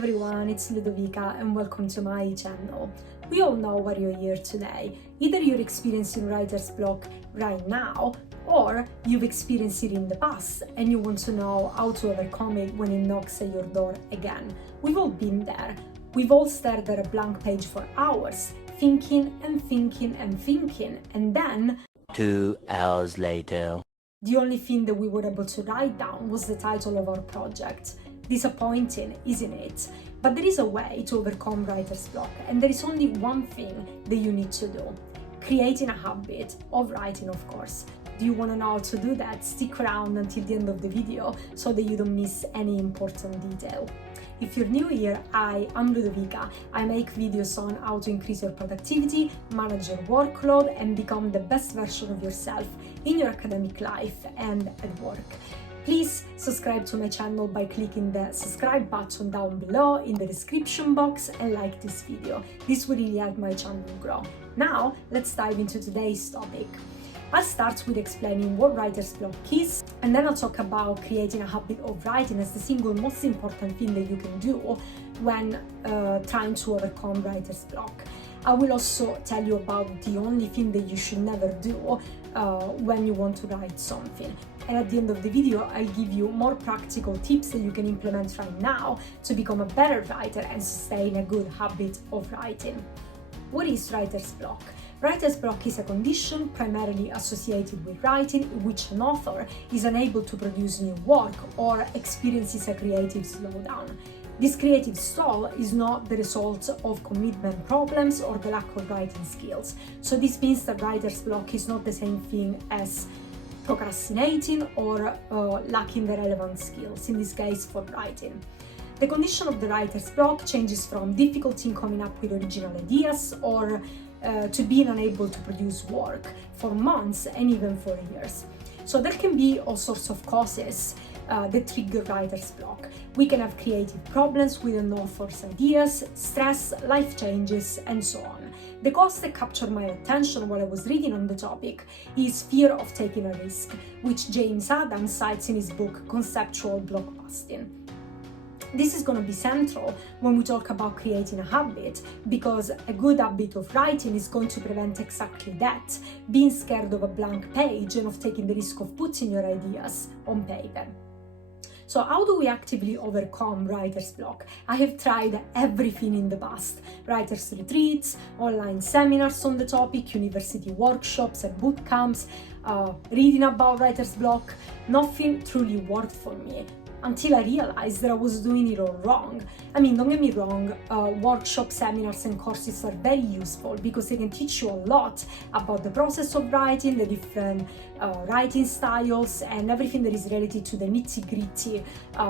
everyone, it's Ludovica and welcome to my channel. We all know why you're here today. Either you're experiencing writer's block right now or you've experienced it in the past and you want to know how to overcome it when it knocks at your door again. We've all been there. We've all stared at a blank page for hours, thinking and thinking and thinking, and then 2 hours later. the only thing that we were able to write down was the title of our project. Disappointing, isn't it? But there is a way to overcome writer's block, and there is only one thing that you need to do. Creating a habit of writing, of course. Do you want to know how to do that? Stick around until the end of the video so that you don't miss any important detail. If you're new here, I'm Ludovica. I make videos on how to increase your productivity, manage your workload, and become the best version of yourself in your academic life and at work. Please subscribe to my channel by clicking the subscribe button down below in the description box and like this video. This will really help my channel grow. Now, let's dive into today's topic. I'll start with explaining what writer's block is, and then I'll talk about creating a habit of writing as the single most important thing that you can do when trying to overcome writer's block. I will also tell you about the only thing that you should never do when you want to write something. And at the end of the video, I'll give you more practical tips that you can implement right now to become a better writer and sustain a good habit of writing. What is writer's block? Writer's block is a condition primarily associated with writing in which an author is unable to produce new work or experiences a creative slowdown. This creative stall is not the result of commitment problems or the lack of writing skills. So this means that writer's block is not the same thing as procrastinating or lacking the relevant skills, in this case for writing. The condition of the writer's block changes from difficulty in coming up with original ideas or to being unable to produce work for months and even for years. So there can be all sorts of causes that trigger writer's block. We can have creative problems with an author's ideas, stress, life changes, and so on. The cause that captured my attention while I was reading on the topic is fear of taking a risk, which James Adamo cites in his book Conceptual Blockbusting. This is going to be central when we talk about creating a habit, because a good habit of writing is going to prevent exactly that, being scared of a blank page and of taking the risk of putting your ideas on paper. So how do we actively overcome writer's block? I have tried everything in the past: writer's retreats, online seminars on the topic, university workshops and boot camps, reading about writer's block. Nothing truly worked for me, until I realized that I was doing it all wrong. I mean, don't get me wrong, workshops, seminars and courses are very useful because they can teach you a lot about the process of writing, the different writing styles and everything that is related to the nitty-gritty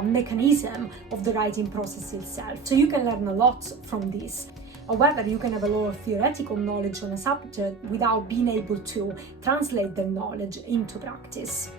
mechanism of the writing process itself. So you can learn a lot from this. However, you can have a lot of theoretical knowledge on a subject without being able to translate the knowledge into practice.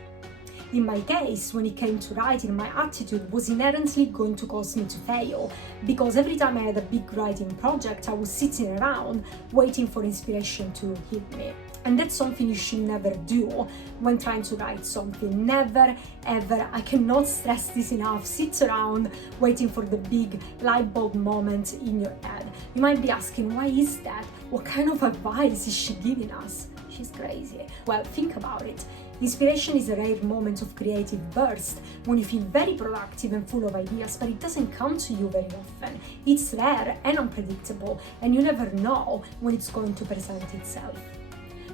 In my case, when it came to writing, my attitude was inherently going to cause me to fail, because every time I had a big writing project, I was sitting around waiting for inspiration to hit me. And that's something you should never do when trying to write something. Never, ever, I cannot stress this enough, sit around waiting for the big light bulb moment in your head. You might be asking, why is that? What kind of advice is she giving us? She's crazy. Well, think about it. Inspiration is a rare moment of creative burst when you feel very productive and full of ideas, but it doesn't come to you very often. It's rare and unpredictable, and you never know when it's going to present itself.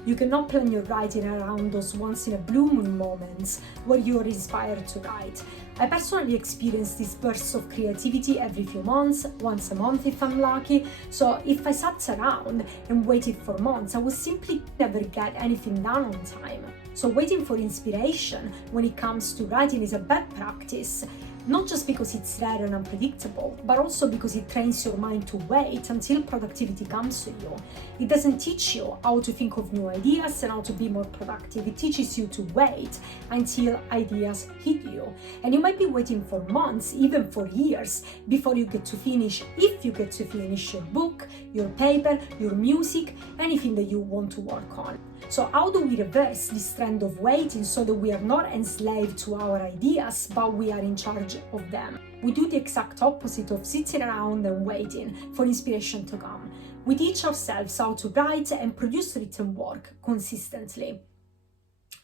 You cannot plan your writing around those once in a blue moon moments where you are inspired to write. I personally experience these bursts of creativity every few months, once a month if I'm lucky, so if I sat around and waited for months, I would simply never get anything done on time. So waiting for inspiration when it comes to writing is a bad practice, not just because it's rare and unpredictable, but also because it trains your mind to wait until productivity comes to you. It doesn't teach you how to think of new ideas and how to be more productive. It teaches you to wait until ideas hit you. And you might be waiting for months, even for years, before you get to finish, if you get to finish your book, your paper, your music, anything that you want to work on. So how do we reverse this trend of waiting so that we are not enslaved to our ideas, but we are in charge of them? We do the exact opposite of sitting around and waiting for inspiration to come. We teach ourselves how to write and produce written work consistently.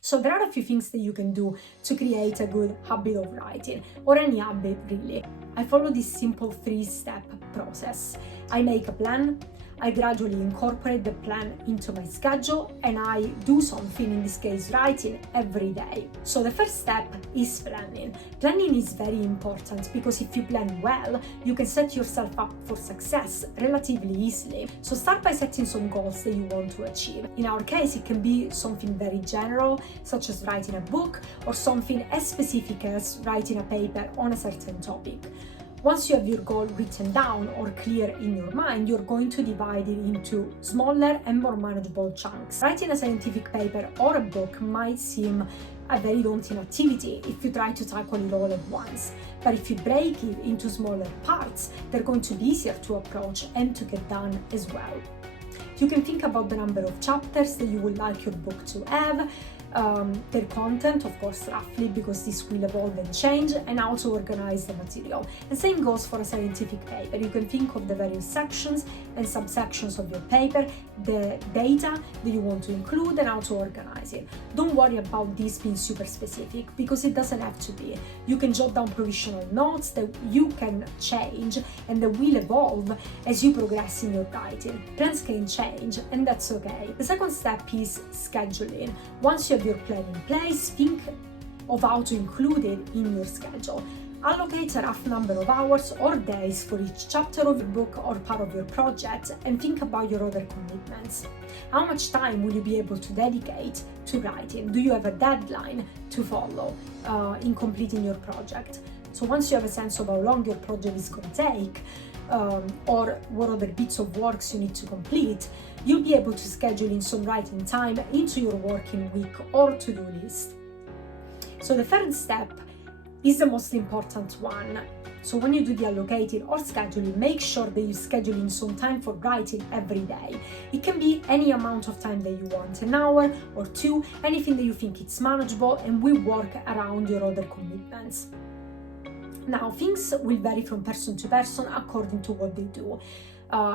So there are a few things that you can do to create a good habit of writing, or any habit really. I follow this simple 3-step process. I make a plan, I gradually incorporate the plan into my schedule, and I do something, in this case writing, every day. So the first step is planning. Planning is very important because if you plan well, you can set yourself up for success relatively easily. So start by setting some goals that you want to achieve. In our case, it can be something very general, such as writing a book, or something as specific as writing a paper on a certain topic. Once you have your goal written down or clear in your mind, you're going to divide it into smaller and more manageable chunks. Writing a scientific paper or a book might seem a very daunting activity if you try to tackle it all at once. But if you break it into smaller parts, they're going to be easier to approach and to get done as well. You can think about the number of chapters that you would like your book to have, their content, of course, roughly, because this will evolve and change, and how to organize the material. And same goes for a scientific paper. You can think of the various sections and subsections of your paper, the data that you want to include, and how to organize it. Don't worry about this being super specific, because it doesn't have to be. You can jot down provisional notes that you can change and that will evolve as you progress in your writing. Plans can change, and that's okay. The second step is scheduling. Once you have your plan in place, think of how to include it in your schedule. Allocate a rough number of hours or days for each chapter of your book or part of your project, and think about your other commitments. How much time will you be able to dedicate to writing? Do you have a deadline to follow in completing your project? So once you have a sense of how long your project is going to take, or what other bits of works you need to complete, you'll be able to schedule in some writing time into your working week or to-do list. So the third step is the most important one. So when you do the allocating or scheduling, make sure that you schedule in some time for writing every day. It can be any amount of time that you want, an hour or two, anything that you think it's manageable and will work around your other commitments. Now, things will vary from person to person according to what they do.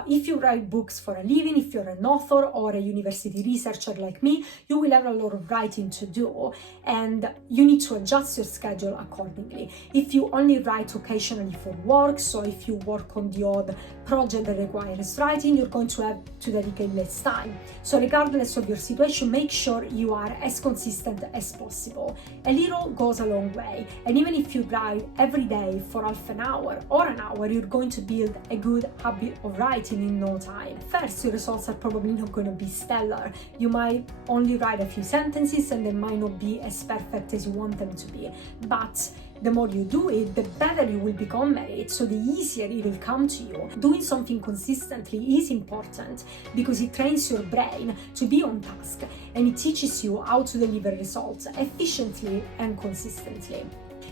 If you write books for a living, if you're an author or a university researcher like me, you will have a lot of writing to do, and you need to adjust your schedule accordingly. If you only write occasionally for work, so if you work on the odd project that requires writing, you're going to have to dedicate less time. So regardless of your situation, make sure you are as consistent as possible. A little goes a long way, and even if you write every day for half an hour or an hour, you're going to build a good habit of writing in no time. First, your results are probably not going to be stellar. You might only write a few sentences and they might not be as perfect as you want them to be. But the more you do it, the better you will become at it, so the easier it will come to you. Doing something consistently is important because it trains your brain to be on task, and it teaches you how to deliver results efficiently and consistently.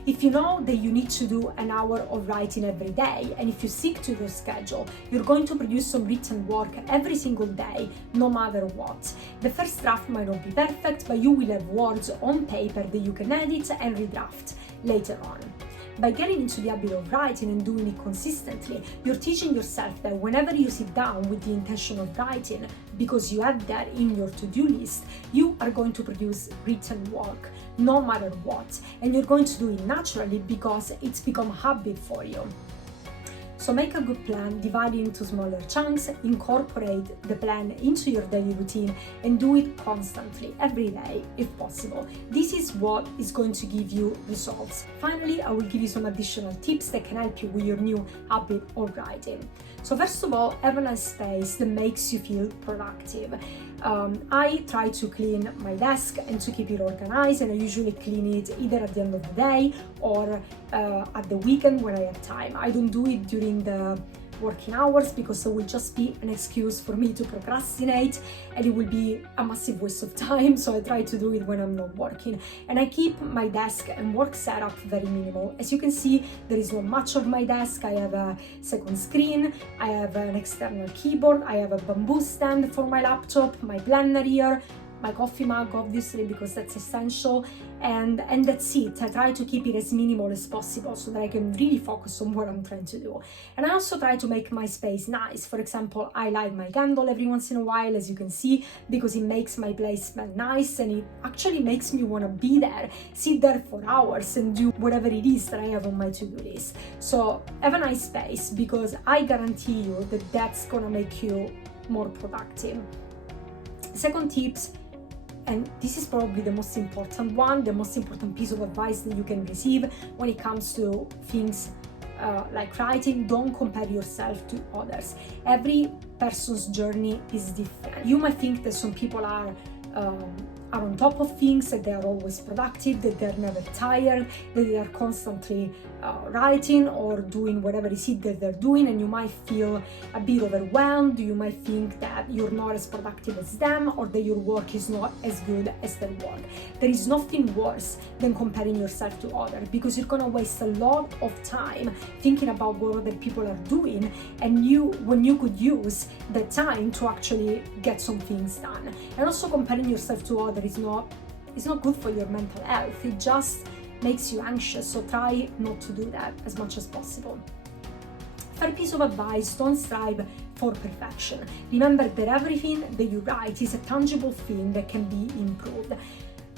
If you know that you need to do an hour of writing every day, and if you stick to your schedule, you're going to produce some written work every single day, no matter what. The first draft might not be perfect, but you will have words on paper that you can edit and redraft later on. By getting into the habit of writing and doing it consistently, you're teaching yourself that whenever you sit down with the intention of writing, because you have that in your to-do list, you are going to produce written work, no matter what. And you're going to do it naturally because it's become a habit for you. So make a good plan, divide it into smaller chunks, incorporate the plan into your daily routine, and do it constantly, every day, if possible. This is what is going to give you results. Finally, I will give you some additional tips that can help you with your new habit of writing. So first of all, have a nice space that makes you feel productive. I try to clean my desk and to keep it organized, and I usually clean it either at the end of the day or at the weekend when I have time. I don't do it during the working hours because it will just be an excuse for me to procrastinate, and it will be a massive waste of time, so I try to do it when I'm not working. And I keep my desk and work setup very minimal. As you can see, there is not much on my desk. I have a second screen, I have an external keyboard, I have a bamboo stand for my laptop, my planner here, my coffee mug, obviously, because that's essential, and that's it. I try to keep it as minimal as possible so that I can really focus on what I'm trying to do. And I also try to make my space nice. For example, I light my candle every once in a while, as you can see, because it makes my place smell nice, and it actually makes me want to be there, sit there for hours and do whatever it is that I have on my to-do list. So have a nice space, because I guarantee you that that's gonna make you more productive. Second tips, and this is probably the most important one, the most important piece of advice that you can receive when it comes to things like writing: don't compare yourself to others. Every person's journey is different. You might think that some people are on top of things, that they are always productive, that they're never tired, that they are constantly writing or doing whatever it is that they're doing, and you might feel a bit overwhelmed. You might think that you're not as productive as them, or that your work is not as good as their work. There is nothing worse than comparing yourself to others, because you're gonna waste a lot of time thinking about what other people are doing, and when you could use the time to actually get some things done. And also, comparing yourself to others is not good for your mental health. It just makes you anxious, so try not to do that as much as possible. Third piece of advice: don't strive for perfection. Remember that everything that you write is a tangible thing that can be improved.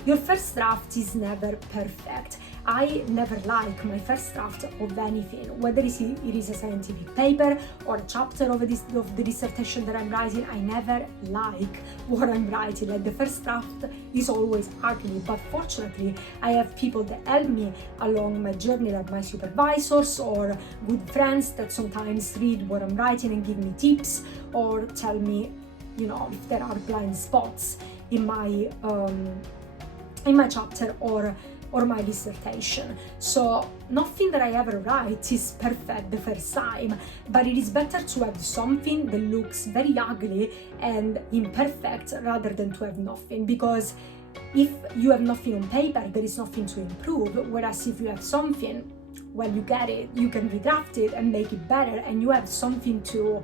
Your first draft is never perfect. I never like my first draft of anything, whether it is a scientific paper or a chapter of the dissertation that I'm writing. I never like what I'm writing. Like, the first draft is always ugly, but fortunately I have people that help me along my journey, like my supervisors or good friends that sometimes read what I'm writing and give me tips, or tell me, if there are blind spots in my chapter or my dissertation. So nothing that I ever write is perfect the first time, but it is better to have something that looks very ugly and imperfect rather than to have nothing, because if you have nothing on paper, there is nothing to improve, whereas if you have something, well, you get it, you can redraft it and make it better, and you have something to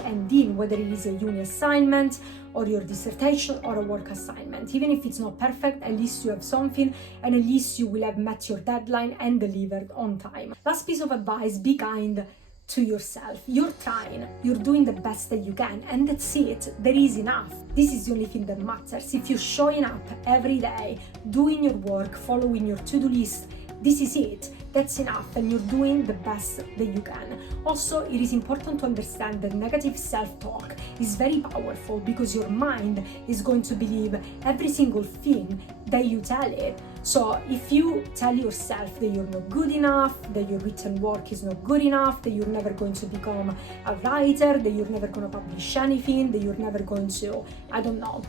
end in, whether it is a uni assignment or your dissertation or a work assignment. Even if it's not perfect, at least you have something, and at least you will have met your deadline and delivered on time. Last piece of advice: be kind to yourself. You're trying, you're doing the best that you can, and that's it. There is enough. This is the only thing that matters. If you're showing up every day, doing your work, following your to-do list, this is it. That's enough, and you're doing the best that you can. Also, it is important to understand that negative self-talk is very powerful, because your mind is going to believe every single thing that you tell it. So if you tell yourself that you're not good enough, that your written work is not good enough, that you're never going to become a writer, that you're never going to publish anything, that you're never going to,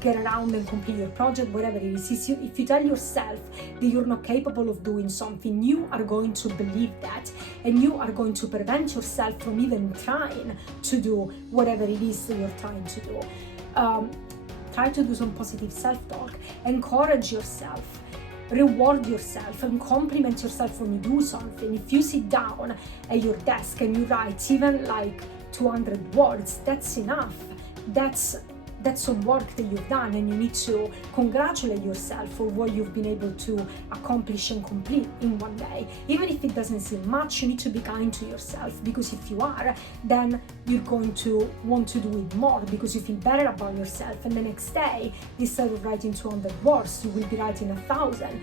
get around and complete your project, whatever it is, if you tell yourself that you're not capable of doing something, you are going to believe that, and you are going to prevent yourself from even trying to do whatever it is that you're trying to do. Try to do some positive self-talk, encourage yourself, reward yourself, and compliment yourself when you do something. If you sit down at your desk and you write even like 200 words, that's enough. That's some work that you've done, and you need to congratulate yourself for what you've been able to accomplish and complete in one day. Even if it doesn't seem much, you need to be kind to yourself, because if you are, then you're going to want to do it more, because you feel better about yourself, and the next day, instead of writing 200 words, you will be writing 1,000,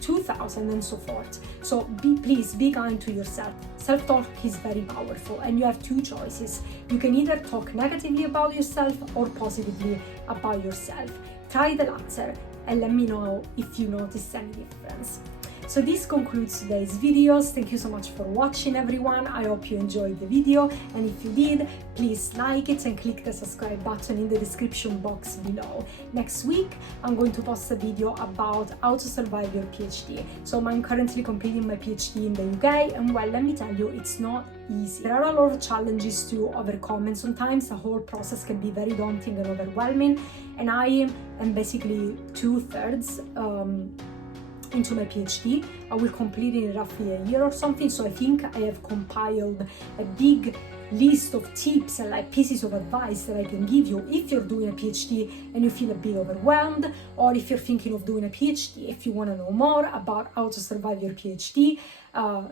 2,000, and so forth. So please be kind to yourself. Self-talk is very powerful, and you have two choices. You can either talk negatively about yourself or positively about yourself. Try the latter and let me know if you notice any difference. So this concludes today's videos. Thank you so much for watching, everyone. I hope you enjoyed the video, and if you did, please like it and click the subscribe button in the description box below. Next week, I'm going to post a video about how to survive your PhD. So I'm currently completing my PhD in the UK, and well, let me tell you, it's not easy. There are a lot of challenges to overcome, and sometimes the whole process can be very daunting and overwhelming, and I am basically 2/3 into my PhD. I will complete it in roughly a year or something, so I think I have compiled a big list of tips and like pieces of advice that I can give you if you're doing a PhD and you feel a bit overwhelmed, or if you're thinking of doing a PhD. If you want to know more about how to survive your PhD,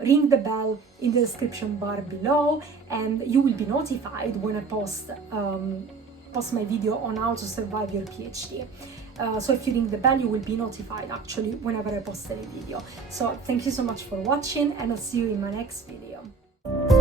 ring the bell in the description bar below, and you will be notified when I post my video on how to survive your PhD. So if you ring the bell, you will be notified actually whenever I post any video. So thank you so much for watching, and I'll see you in my next video.